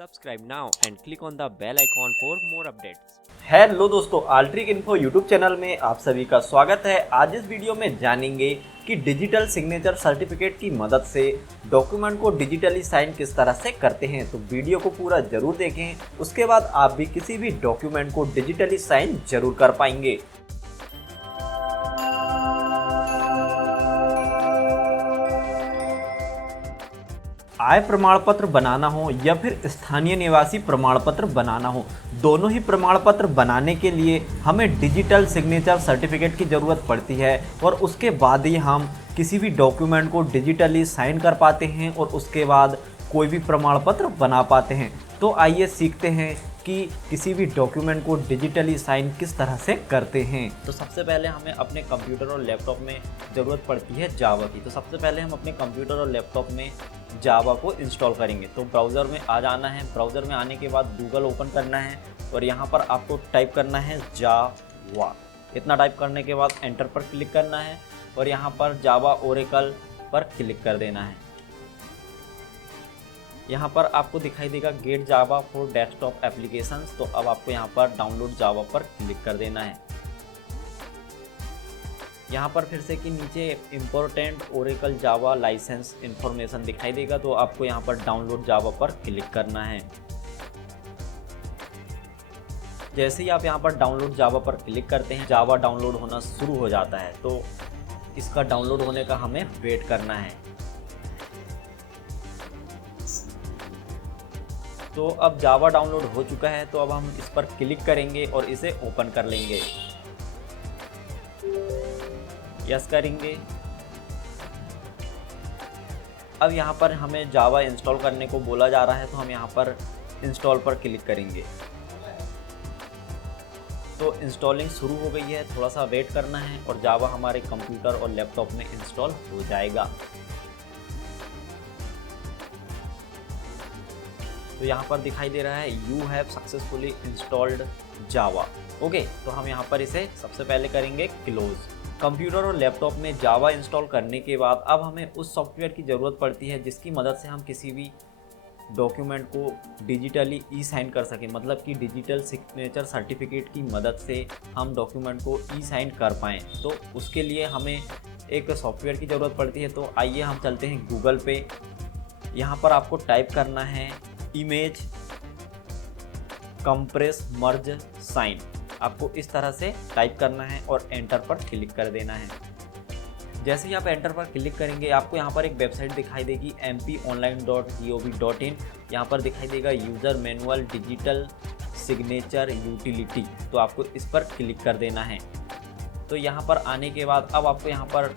Subscribe now and click on the bell icon for more updates. Hello दोस्तों, आल्ट्रिक info YouTube channel में आप सभी का स्वागत है। आज इस वीडियो में जानेंगे कि डिजिटल सिग्नेचर सर्टिफिकेट की मदद से डॉक्यूमेंट को डिजिटली साइन किस तरह से करते हैं। तो वीडियो को पूरा जरूर देखें, उसके बाद आप भी किसी भी डॉक्यूमेंट को डिजिटली साइन जरूर कर पाएंगे। आय प्रमाण पत्र बनाना हो या फिर स्थानीय निवासी प्रमाण पत्र बनाना हो, दोनों ही प्रमाण पत्र बनाने के लिए हमें डिजिटल सिग्नेचर सर्टिफिकेट की ज़रूरत पड़ती है और उसके बाद ही हम किसी भी डॉक्यूमेंट को डिजिटली साइन कर पाते हैं और उसके बाद कोई भी प्रमाण पत्र बना पाते हैं। तो आइए सीखते हैं कि किसी भी डॉक्यूमेंट को डिजिटली साइन किस तरह से करते हैं। तो सबसे पहले हमें अपने कंप्यूटर और लैपटॉप में ज़रूरत पड़ती है जावा की। तो सबसे पहले हम अपने कंप्यूटर और लैपटॉप में जावा को इंस्टॉल करेंगे। तो ब्राउज़र में आ जाना है। ब्राउज़र में आने के बाद गूगल ओपन करना है और यहाँ पर आपको टाइप करना है जावा। इतना टाइप करने के बाद एंटर पर क्लिक करना है और यहाँ पर जावा ओरेकल पर क्लिक कर देना है। यहाँ पर आपको दिखाई देगा get Java for desktop applications. तो अब आपको यहाँ पर डाउनलोड जावा पर क्लिक कर देना है। यहाँ पर फिर से कि नीचे इम्पोर्टेंट ओरेकल जावा लाइसेंस इंफॉर्मेशन दिखाई देगा। तो आपको यहाँ पर डाउनलोड जावा पर क्लिक करना है। जैसे ही आप यहाँ पर डाउनलोड जावा पर क्लिक करते हैं, जावा डाउनलोड होना शुरू हो जाता है। तो इसका डाउनलोड होने का हमें वेट करना है। तो अब जावा डाउनलोड हो चुका है। तो अब हम इस पर क्लिक करेंगे और इसे ओपन कर लेंगे। यस करेंगे। अब यहाँ पर हमें जावा इंस्टॉल करने को बोला जा रहा है, तो हम यहाँ पर इंस्टॉल पर क्लिक करेंगे। तो इंस्टॉलिंग शुरू हो गई है, थोड़ा सा वेट करना है और जावा हमारे कंप्यूटर और लैपटॉप में इंस्टॉल हो जाएगा। तो यहाँ पर दिखाई दे रहा है you have successfully installed Java. Okay, तो हम यहाँ पर इसे सबसे पहले करेंगे क्लोज। कंप्यूटर और लैपटॉप में जावा इंस्टॉल करने के बाद अब हमें उस सॉफ्टवेयर की ज़रूरत पड़ती है जिसकी मदद से हम किसी भी डॉक्यूमेंट को डिजिटली ई साइन कर सकें। मतलब कि डिजिटल सिग्नेचर सर्टिफिकेट की मदद से हम डॉक्यूमेंट को ई साइन कर पाएँ। तो उसके लिए हमें एक सॉफ्टवेयर की ज़रूरत पड़ती है। तो आइए हम चलते हैं गूगल पे। यहाँ पर आपको टाइप करना है इमेज कंप्रेस मर्ज साइन। आपको इस तरह से टाइप करना है और एंटर पर क्लिक कर देना है। जैसे ही आप एंटर पर क्लिक करेंगे, आपको यहाँ पर एक वेबसाइट दिखाई देगी mponline.gov.in। यहाँ पर दिखाई देगा user manual digital signature utility. तो आपको इस पर क्लिक कर देना है। तो यहाँ पर आने के बाद अब आपको यहाँ पर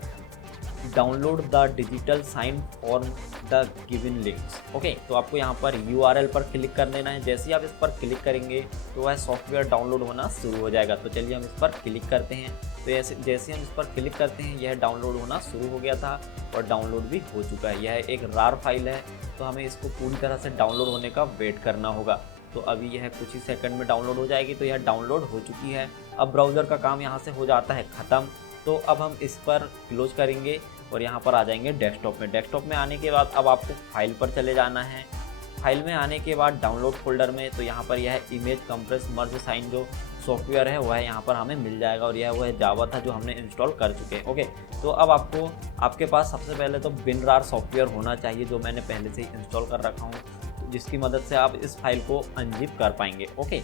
download the digital sign form the given links. Okay, तो आपको यहाँ पर URL पर क्लिक कर देना है। जैसे ही आप इस पर क्लिक करेंगे तो वह सॉफ्टवेयर डाउनलोड होना शुरू हो जाएगा। तो चलिए हम इस पर क्लिक करते हैं। तो जैसे हम इस पर क्लिक करते हैं, यह डाउनलोड होना शुरू हो गया था और डाउनलोड भी हो चुका है। यह एक रार फाइल है, तो हमें इसको पूरी तरह से डाउनलोड होने का वेट करना होगा। तो अभी यह कुछ ही सेकंड में डाउनलोड हो जाएगी। तो यह डाउनलोड हो चुकी है। अब ब्राउज़र का काम यहाँ से हो जाता है ख़त्म। तो अब हम इस पर क्लोज करेंगे और यहाँ पर आ जाएंगे डेस्कटॉप में। डेस्कटॉप में आने के बाद अब आपको फाइल पर चले जाना है। फाइल में आने के बाद डाउनलोड फोल्डर में, तो यहाँ पर यह इमेज कंप्रेस मर्ज साइन जो सॉफ्टवेयर है वह यहाँ पर हमें मिल जाएगा और यह वह जावा था जो हमने इंस्टॉल कर चुके हैं। ओके, तो अब आपके पास सबसे पहले तो WinRAR सॉफ्टवेयर होना चाहिए जो मैंने पहले से ही इंस्टॉल कर रखा हूँ, जिसकी मदद से आप इस फाइल को अनजिप कर पाएंगे। ओके,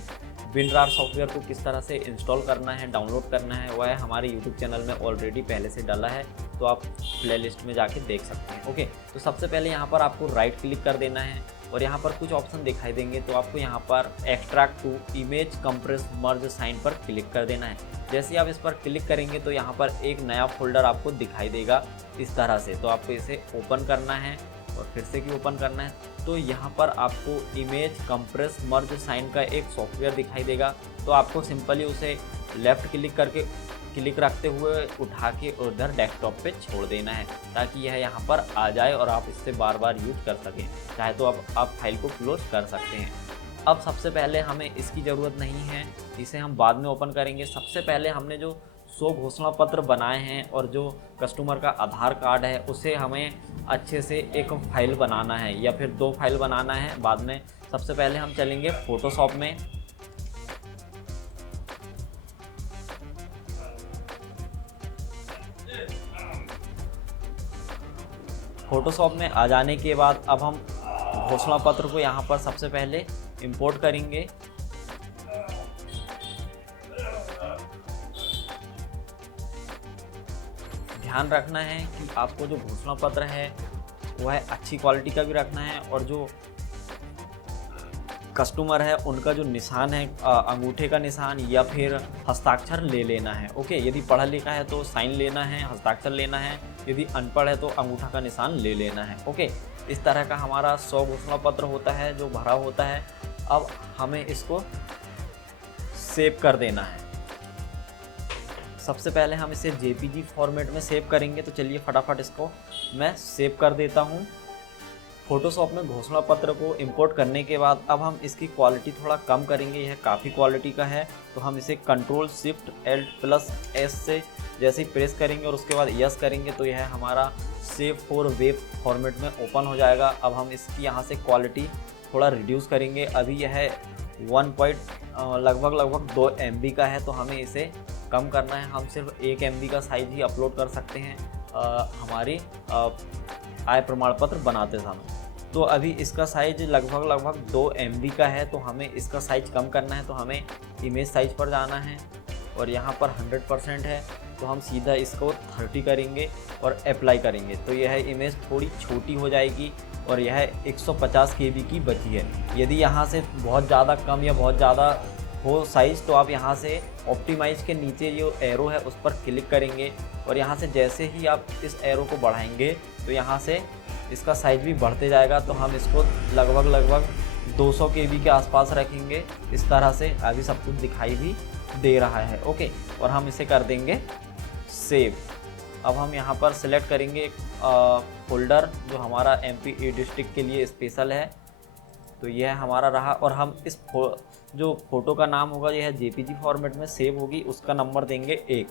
WinRAR सॉफ्टवेयर को किस तरह से इंस्टॉल करना है, डाउनलोड करना है, वह हमारे YouTube चैनल में ऑलरेडी पहले से डाला है। तो आप प्लेलिस्ट में जाके देख सकते हैं। ओके, तो सबसे पहले यहाँ पर आपको राइट क्लिक कर देना है और यहाँ पर कुछ ऑप्शन दिखाई देंगे। तो आपको यहाँ पर extract to image compress merge sign पर क्लिक कर देना है। जैसे ही आप इस पर क्लिक करेंगे तो यहाँ पर एक नया फोल्डर आपको दिखाई देगा इस तरह से। तो आपको इसे ओपन करना है और फिर से कि ओपन करना है। तो यहाँ पर आपको इमेज कंप्रेस मर्ज साइन का एक सॉफ्टवेयर दिखाई देगा। तो आपको सिंपली उसे लेफ़्ट क्लिक करके क्लिक रखते हुए उठा के उधर डेस्कटॉप पे छोड़ देना है, ताकि यह यहाँ पर आ जाए और आप इससे बार बार यूज कर सकें। चाहे तो अब आप फाइल को क्लोज कर सकते हैं। अब सबसे पहले हमें इसकी ज़रूरत नहीं है, इसे हम बाद में ओपन करेंगे। सबसे पहले हमने जो 100 घोषणा पत्र बनाए हैं और जो कस्टमर का आधार कार्ड है उसे हमें अच्छे से एक फ़ाइल बनाना है या फिर 2 फाइल बनाना है बाद में। सबसे पहले हम चलेंगे फोटोशॉप में। फोटोशॉप में आ जाने के बाद अब हम घोषणा पत्र को यहाँ पर सबसे पहले इंपोर्ट करेंगे। ध्यान रखना है कि आपको जो घोषणा पत्र है वह अच्छी क्वालिटी का भी रखना है, और जो कस्टमर है उनका जो निशान है अंगूठे का निशान या फिर हस्ताक्षर ले लेना है। ओके, यदि पढ़ा लिखा है तो साइन लेना है, हस्ताक्षर लेना है, यदि अनपढ़ है तो अंगूठा का निशान ले लेना है। ओके, इस तरह का हमारा 100 घोषणा पत्र होता है जो भरा होता है। अब हमें इसको सेव कर देना है। सबसे पहले हम इसे जेपीजी फॉर्मेट में सेव करेंगे, तो चलिए फटाफट इसको मैं सेव कर देता हूँ। फोटोशॉप में घोषणा पत्र को इंपोर्ट करने के बाद अब हम इसकी क्वालिटी थोड़ा कम करेंगे। यह काफ़ी क्वालिटी का है, तो हम इसे Ctrl+Shift+S से जैसे ही प्रेस करेंगे और उसके बाद यस करेंगे तो यह हमारा सेव फॉर वेब फॉर्मेट में ओपन हो जाएगा। अब हम इसकी यहाँ से क्वालिटी थोड़ा रिड्यूस करेंगे। अभी यह लगभग 2 MB का है, तो हमें इसे कम करना है। हम सिर्फ 1 MB का साइज़ ही अपलोड कर सकते हैं हमारी आय प्रमाण पत्र बनाते समय। तो अभी इसका साइज लगभग 2 MB का है, तो हमें इसका साइज कम करना है। तो हमें इमेज साइज पर जाना है और यहाँ पर 100% है, तो हम सीधा इसको 30 करेंगे और अप्लाई करेंगे। तो यह इमेज थोड़ी छोटी हो जाएगी और यह 150 KB की बची है। यदि यहाँ से बहुत ज़्यादा कम या बहुत ज़्यादा हो साइज़, तो आप यहाँ से ऑप्टिमाइज के नीचे जो एरो है उस पर क्लिक करेंगे और यहाँ से जैसे ही आप इस एरो को बढ़ाएंगे तो यहाँ से इसका साइज़ भी बढ़ते जाएगा। तो हम इसको लगभग 200 KB के आसपास रखेंगे। इस तरह से अभी सब कुछ दिखाई भी दे रहा है। ओके, और हम इसे कर देंगे सेव। अब हम यहाँ पर सिलेक्ट करेंगे फोल्डर जो हमारा MP डिस्ट्रिक्ट के लिए स्पेशल है, तो यह हमारा रहा। और हम इस जो फ़ोटो का नाम होगा यह JPG फॉर्मेट में सेव होगी, उसका नंबर देंगे 1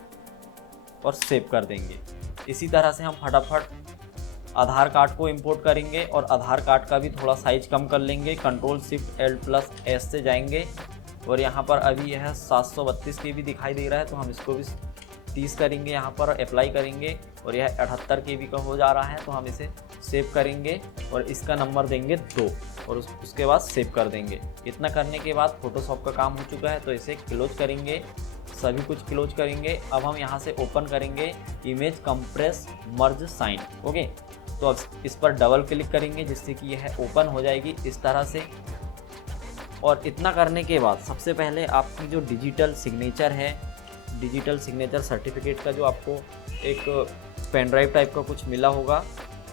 और सेव कर देंगे। इसी तरह से हम फटाफट आधार कार्ड को इंपोर्ट करेंगे और आधार कार्ड का भी थोड़ा साइज़ कम कर लेंगे। Ctrl+Shift+S से जाएंगे और यहाँ पर अभी यह 732 KB दिखाई दे रहा है, तो हम इसको भी 30 करेंगे, यहाँ पर अप्लाई करेंगे और यह 78 KB का हो जा रहा है। तो हम इसे सेव करेंगे और इसका नंबर देंगे 2 और उसके बाद सेव कर देंगे। इतना करने के बाद फोटोशॉप का काम हो चुका है, तो इसे क्लोज करेंगे, सभी कुछ क्लोज करेंगे। अब हम यहाँ से ओपन करेंगे image compress merge sign. Okay, तो अब इस पर डबल क्लिक करेंगे जिससे कि यह ओपन हो जाएगी इस तरह से। और इतना करने के बाद सबसे पहले आपकी जो डिजिटल सिग्नेचर है, डिजिटल सिग्नेचर सर्टिफिकेट का जो आपको एक पेन ड्राइव टाइप का कुछ मिला होगा,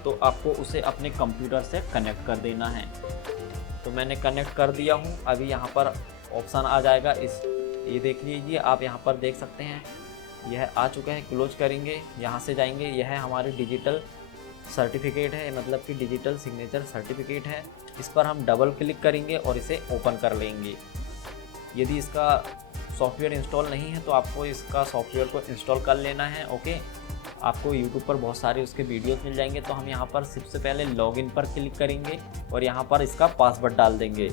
तो आपको उसे अपने कंप्यूटर से कनेक्ट कर देना है। तो मैंने कनेक्ट कर दिया हूँ। अभी यहाँ पर ऑप्शन आ जाएगा, ये देख लीजिए, आप यहाँ पर देख सकते हैं यह आ चुका है। क्लोज करेंगे, यहाँ से जाएंगे, यह हमारी डिजिटल सर्टिफिकेट है, मतलब कि डिजिटल सिग्नेचर सर्टिफिकेट है। इस पर हम डबल क्लिक करेंगे और इसे ओपन कर लेंगे। यदि इसका सॉफ्टवेयर इंस्टॉल नहीं है तो आपको इसका सॉफ्टवेयर को इंस्टॉल कर लेना है। ओके, आपको यूट्यूब पर बहुत सारे उसके वीडियोस मिल जाएंगे। तो हम यहाँ पर सबसे पहले लॉगिन पर क्लिक करेंगे और यहाँ पर इसका पासवर्ड डाल देंगे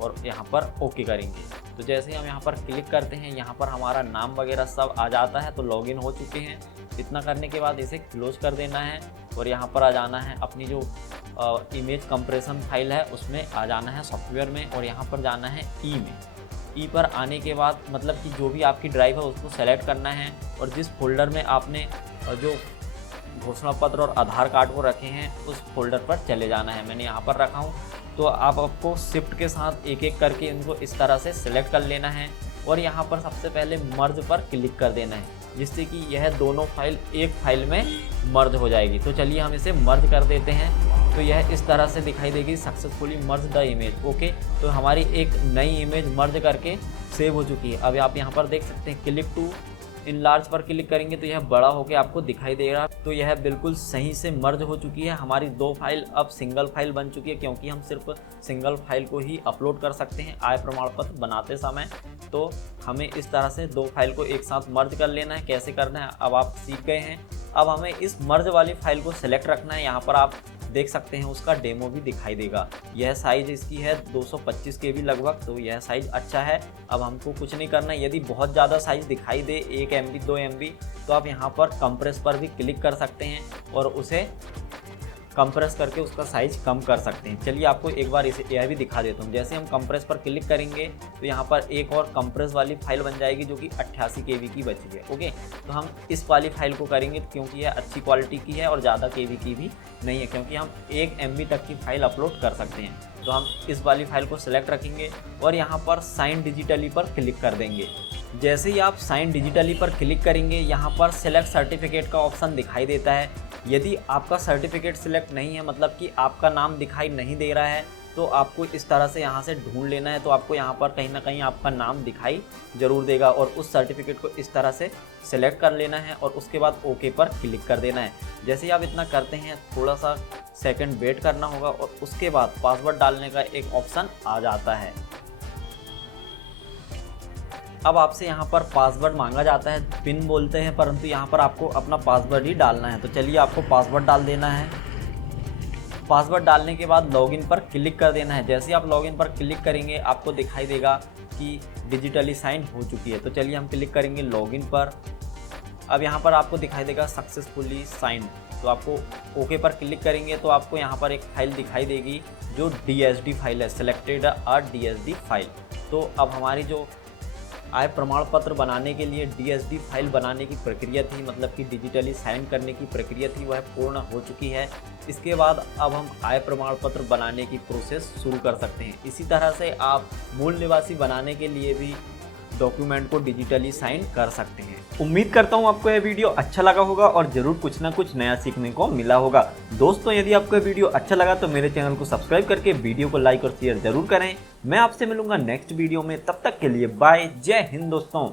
और यहाँ पर ओके करेंगे। तो जैसे ही हम यहाँ पर क्लिक करते हैं, यहाँ पर हमारा नाम वगैरह सब आ जाता है, तो लॉगिन हो चुके हैं। इतना करने के बाद इसे क्लोज कर देना है और यहाँ पर आ जाना है अपनी जो इमेज कंप्रेशन फाइल है उसमें आ जाना है सॉफ्टवेयर में, और यहाँ पर जाना है ई में। ई पर आने के बाद मतलब कि जो भी आपकी ड्राइव है उसको सेलेक्ट करना है और जिस फोल्डर में आपने जो घोषणा पत्र और आधार कार्ड को रखे हैं उस फोल्डर पर चले जाना है। मैंने यहाँ पर रखा हूँ, तो आपको शिफ्ट के साथ एक एक करके इनको इस तरह से सिलेक्ट कर लेना है और यहाँ पर सबसे पहले मर्ज पर क्लिक कर देना है, जिससे कि यह दोनों फाइल एक फाइल में मर्ज हो जाएगी। तो चलिए हम इसे मर्ज कर देते हैं। तो यह इस तरह से दिखाई देगी, successfully merge the image. Okay, तो हमारी एक नई इमेज मर्ज करके सेव हो चुकी है। अब आप यहाँ पर देख सकते हैं, क्लिक टू इनलार्ज पर क्लिक करेंगे तो यह बड़ा होकर आपको दिखाई देगा। तो यह बिल्कुल सही से मर्ज हो चुकी है। हमारी 2 फाइल अब सिंगल फाइल बन चुकी है, क्योंकि हम सिर्फ सिंगल फाइल को ही अपलोड कर सकते हैं आय प्रमाण पत्र बनाते समय। तो हमें इस तरह से 2 फाइल को एक साथ मर्ज कर लेना है। कैसे करना है अब आप सीख गए हैं। अब हमें इस मर्ज वाली फाइल को सिलेक्ट रखना है। यहाँ पर आप देख सकते हैं उसका डेमो भी दिखाई देगा। यह साइज़ इसकी है 225 KB लगभग, तो यह साइज़ अच्छा है। अब हमको कुछ नहीं करना है, यदि बहुत ज़्यादा साइज़ दिखाई दे 1 MB 2 MB तो आप यहाँ पर कंप्रेस पर भी क्लिक कर सकते हैं और उसे कंप्रेस करके उसका साइज़ कम कर सकते हैं। चलिए आपको एक बार इसे यह भी दिखा देता हूँ। जैसे हम कंप्रेस पर क्लिक करेंगे तो यहाँ पर एक और कंप्रेस वाली फाइल बन जाएगी जो कि 88 KB की बची है। ओके, तो हम इस वाली फाइल को करेंगे क्योंकि यह अच्छी क्वालिटी की है और ज़्यादा KB की भी नहीं है, क्योंकि हम 1 MB तक की फाइल अपलोड कर सकते हैं। तो हम इस वाली फाइल को सिलेक्ट रखेंगे और यहाँ पर साइन डिजिटली पर क्लिक कर देंगे। जैसे ही आप साइन डिजिटली पर क्लिक करेंगे यहाँ पर सेलेक्ट सर्टिफिकेट का ऑप्शन दिखाई देता है। यदि आपका सर्टिफिकेट सिलेक्ट नहीं है, मतलब कि आपका नाम दिखाई नहीं दे रहा है, तो आपको इस तरह से यहाँ से ढूंढ लेना है। तो आपको यहाँ पर कहीं ना कहीं आपका नाम दिखाई ज़रूर देगा और उस सर्टिफिकेट को इस तरह से सिलेक्ट कर लेना है और उसके बाद ओके पर क्लिक कर देना है। जैसे ही आप इतना करते हैं थोड़ा सा सेकंड वेट करना होगा और उसके बाद पासवर्ड डालने का एक ऑप्शन आ जाता है। अब आपसे यहाँ पर पासवर्ड मांगा जाता है, पिन बोलते हैं, परंतु यहाँ पर आपको अपना पासवर्ड ही डालना है। तो चलिए आपको पासवर्ड डाल देना है। पासवर्ड डालने के बाद लॉगिन पर क्लिक कर देना है। जैसे ही आप लॉगिन पर क्लिक करेंगे आपको दिखाई देगा कि डिजिटली साइन हो चुकी है। तो चलिए हम क्लिक करेंगे लॉगिन पर। अब यहाँ पर आपको दिखाई देगा सक्सेसफुली साइन, तो आपको ओके पर क्लिक करेंगे तो आपको यहाँ पर एक फाइल दिखाई देगी जो DSD फाइल है, सिलेक्टेड अ DSD फाइल। तो अब हमारी जो आय प्रमाण पत्र बनाने के लिए DSD फाइल बनाने की प्रक्रिया थी, मतलब कि डिजिटली साइन करने की प्रक्रिया थी, वह पूर्ण हो चुकी है। इसके बाद अब हम आय प्रमाण पत्र बनाने की प्रोसेस शुरू कर सकते हैं। इसी तरह से आप मूल निवासी बनाने के लिए भी डॉक्यूमेंट को डिजिटली साइन कर सकते हैं। उम्मीद करता हूँ आपको यह वीडियो अच्छा लगा होगा और ज़रूर कुछ ना कुछ नया सीखने को मिला होगा। दोस्तों, यदि आपको यह वीडियो अच्छा लगा तो मेरे चैनल को सब्सक्राइब करके वीडियो को लाइक और शेयर जरूर करें। मैं आपसे मिलूंगा नेक्स्ट वीडियो में, तब तक के लिए बाय, जय हिंद दोस्तों।